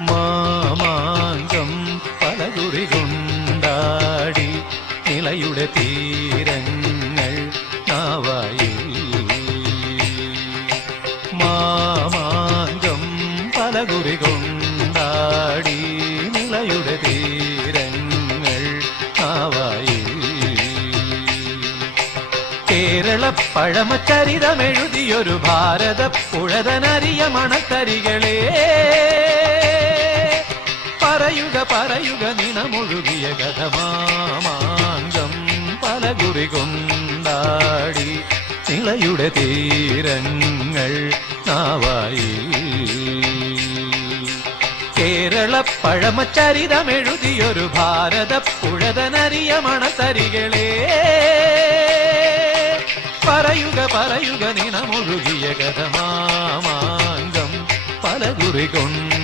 മാമാങ്കം പലകുറി കൊണ്ടാടി നിളയുടെ തീരങ്ങൾ നാവായി. മാമാങ്കം പലകുറി കൊണ്ടാടി നിളയുടെ തീരങ്ങൾ നാവായി. കേരള പഴമചരിതമെഴുതിയൊരു ഭാരത പുഴതനറിയ മണത്തരികളെ പറയുക പറയുക നിണമൊഴുകിയ കഥ. മാമാങ്കം പലകുറി കൊണ്ടാടി നിളയുടെ തീരങ്ങൾ നാവായി. കേരള പഴമചരിതമെഴുതിയൊരു ഭാരത പുഴതനറിയ മണത്തരികളെ പറയുക പറയുക നിണമൊഴുകിയ കഥ. മാമാങ്കം പലകുറി കൊണ്ട്